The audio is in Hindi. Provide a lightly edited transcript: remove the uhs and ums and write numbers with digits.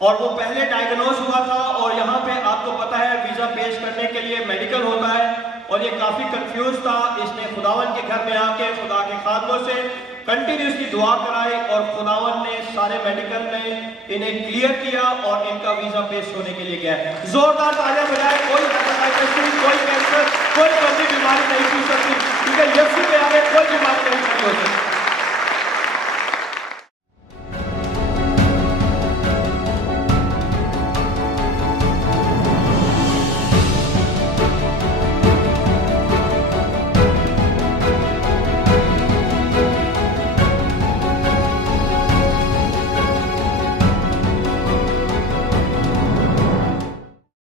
और वो पहले डायग्नोज हुआ था और यहाँ पे आपको पता है वीजा पेश करने के लिए मेडिकल होता है और ये काफी कंफ्यूज था। इसने खुदावन के घर में आके खुदा के खादमों से कंटिन्यूसली दुआ कराई और खुदावन ने सारे मेडिकल में इन्हें क्लियर किया और इनका वीजा पेश होने के लिए गया। जोरदार तालियां बजाएं। कोई हेपेटाइटिस, कोई कैंसर, कोई गंदी बीमारी नहीं पूछ सकती, ठीक है। यीशु के आगे कोई बीमारी नहीं खड़ी हो सकती।